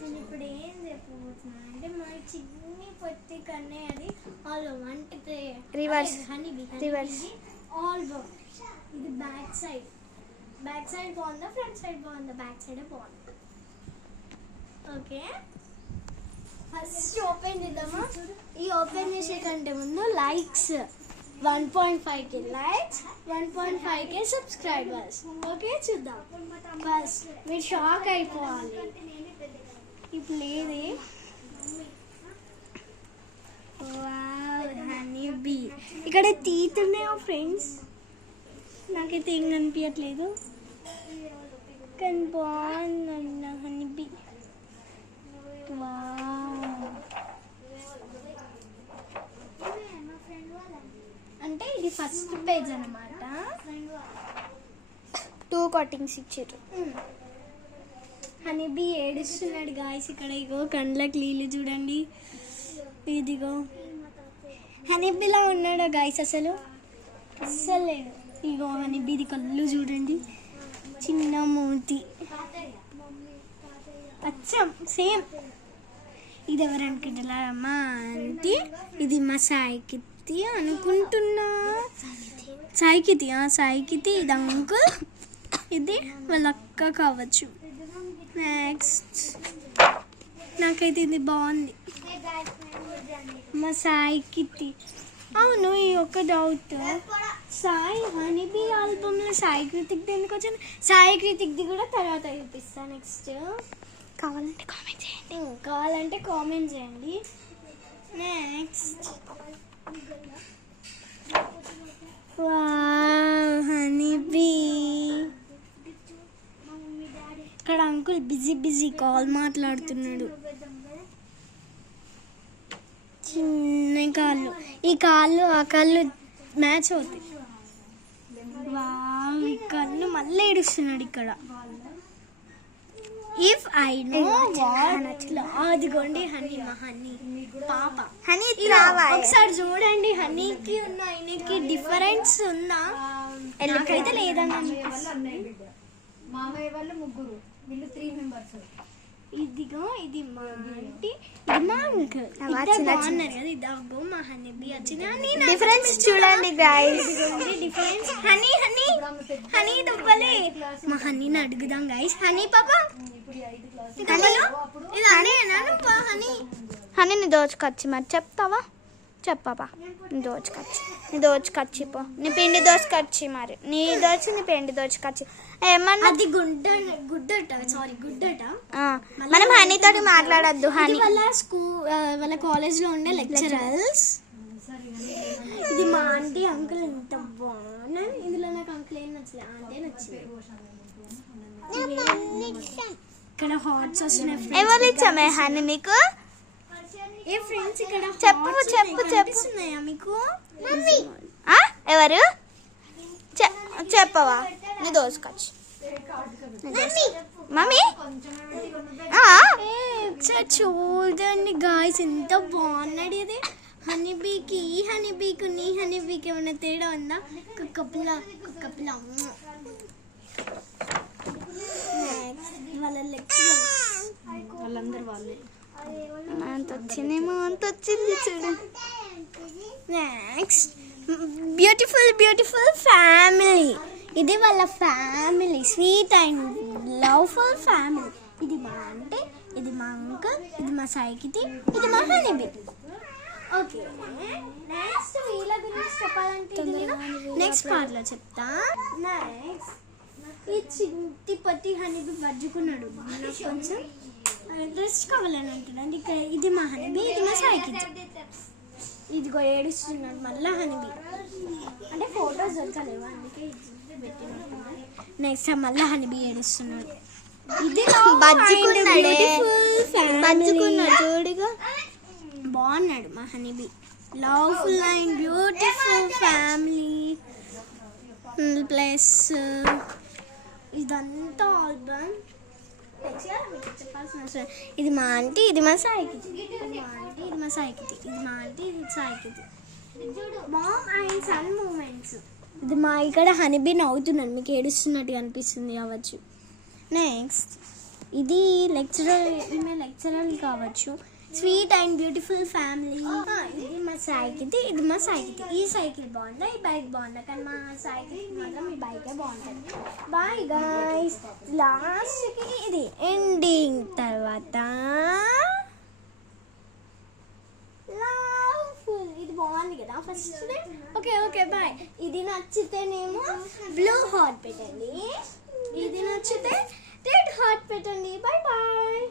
నేను ఇప్పుడు ఏం చెప్పబోతున్నా అంటే మా చిన్ని పొత్తి కన్నే అది ఆల్ అంటే రివర్స్ రివర్స్ ఆల్ ఇది బ్యాక్ సైడ్ బాగుందా ఫ్రంట్ సైడ్ బాగుందా బ్యాక్ సైడ్ బాగుంది ఓకే ఫస్ట్ ఓపెన్ చేద్దామా ఈ ఓపెన్ చేసే కంటే ముందు likes 1.5K likes 1.5K subscribers okay చూద్దాం ఫస్ట్ మీరు షాక్ అయిపోవాలి ఇప్పుడు లేదే హనీ బీ ఇక్కడ టీత్ ఉన్నాయా ఫ్రెండ్స్ నాకైతే ఏం కనిపించట్లేదు కానీ బాగుందన్న హనీ బీ అంటే ఇది ఫస్ట్ పేజ్ అన్నమాట 2 కటింగ్స్ ఇచ్చారు హనీబీ ఏడుస్తున్నాడు గాయస్ ఇక్కడ ఇగో కండ్లకి నీళ్ళు చూడండి ఇదిగో హనీబీలా ఉన్నాడా గాయస్ అసలు లేడు ఇగో హనీబీది కళ్ళు చూడండి చిన్న మూతి అచ్చం సేమ్ ఇది ఎవరు అనుకుంటున్నారా మా ఆంటీ ఇది మా సాయికితి అనుకుంటున్నా సాయికితి ఇది అంకుల్ ఇది వాళ్ళ అక్క కావచ్చు నెక్స్ట్ నాకైతే ఇది బాగుంది మా సాయికితి అవును ఈ ఒక్క డౌట్ సాయి హనీబీ ఆల్బమ్లో సాయి కృతిక్ది ఎందుకు వచ్చింది సాయి కృతిక్ది కూడా తర్వాత చూపిస్తా నెక్స్ట్ కావాలంటే కామెంట్ చేయండి నెక్స్ట్ హనీబీ ఇక్కడ అంకుల్ బిజీ కాల్ మాట్లాడుతున్నాడు చిన్న కాళ్ళు ఈ కాళ్ళు ఆ కాళ్ళు మ్యాచ్ అవుతాయి ఈ కన్ను మళ్ళీ ఏడుస్తున్నాడు ఇక్కడ ఇఫ్ ఐ నో అదిగోండి హనీ పాప హనీ ఒకసారి చూడండి హనీకి ఉన్న ఆయనకి డిఫరెన్స్ ఉందా నాకైతే లేదని మామయ్య వాళ్ళు ముగ్గురు వీళ్ళు 3 మెంబర్స్ ఇదిగో ఇది మా ఆంటీ ఇది మా అంకుల్ బాగున్నారు కదా ఇది అబ్బో మా హనీబీ వచ్చిన డిఫరెన్స్ చూడండి గైస్ డిఫరెన్స్ హనీ దుబ్బలే మా హనీని అడుగుదాం గైస్ హనీ పాప హనీ దోచుకొచ్చి మరి చెప్తావా చెప్పాపా నీ దోచుకొచ్చి పో నీ పిండి దోచుకొచ్చి మరి నీ పిండి దోచుకొచ్చి ఏమన్నా అది గుడ్డట మనం హనీతోటి మాట్లాడద్దు హనీ వాళ్ళ కాలేజ్ లో ఉండే లెక్చరర్స్ ఇది మా ఆంటీ అంకుల్ ఎంత బాగున్నాయి ఇందులో నాకు అంకుల్ ఏం నచ్చలేదు ఆంటీ నచ్చింది ఇక్కడ హాట్స్ వస్తున్నాయి ఎవరు ఇచ్చామే హనీ నీకు ఏ ఫ్రెండ్స్ ఇక్కడ చెప్పు మీకు ఎవరు చెప్పవా నీ దోసుకొచ్చు మమ్మీ చూడండి గాయస్ ఎంత బాగున్నాడు ఇది హనీబీకి ఈ హనీబీకి నీ హనీబీకి ఏమైనా తేడా ఉందా కుక్కపిల్ల వాళ్ళ లెక్చరర్స్ వాళ్ళందరూ వాళ్ళే అంత వచ్చింది చూడు నెక్స్ట్ బ్యూటిఫుల్ ఫ్యామిలీ ఇది వాళ్ళ ఫ్యామిలీ స్వీట్ అండ్ లవ్ఫుల్ ఫ్యామిలీ ఇది మా అంటే ఇది మా అంకుల్ ఇది మా సాయికితి ఇది మా హనీబీ ఓకే నెక్స్ట్ వీళ్ళ గురించి చెప్పాలంటే నెక్స్ట్ పార్ట్లో చెప్తా నెక్స్ట్ ఈ చింటి పట్టి హనీబీ బజ్జుకున్నాడు కొంచెం డ్రెస్ కావాలని అంటున్నాడు ఇక్కడ ఇది మా హనీబీ ఇది మా సాయికితి ఇదిగో ఏడుస్తున్నాడు మళ్ళా హనీబీ అంటే ఫొటోస్ దొరకలేవు అందుకే నెక్స్ట్ మళ్ళా హనీబీ ఏడుస్తున్నాడు ఇది చూడుగా బాగున్నాడు మా honeybee loveful and beautiful family plus ఇదంతా ఆల్బమ్ ఇది మా ఆంటీ ఇది మా సాయికితి ఇది మా సాయికితి మామ్ అండ్ సన్ మూమెంట్స్ ఇది మా ఇక్కడ హనీబీ నవ్వుతున్నాడు మీకు ఏడుస్తున్నట్టుగా అనిపిస్తుంది కావచ్చు నెక్స్ట్ ఇది లెక్చరర్, ఈమె లెక్చరర్ కావచ్చు. Sweet and beautiful family. ఇది మా సాయికిది, ఇది మా సాయికిది. ఈ సైకిల్ బాగుందా, ఈ బైక్ బాగుందా? కానీ మా సాయికిది మాత్రం ఈ బైకే బాగుంటుంది. Bye guys. లాస్ట్కి ఇది ఎండింగ్ తర్వాత లవ్ఫుల్. ఇది బాగుంది కదా ఫస్ట్. Okay okay bye. ఇది నచ్చితేనేమో బ్లూ హార్ట్ పెట్టండి, ఇది నచ్చితే రెడ్ హార్ట్ పెట్టండి. Bye bye.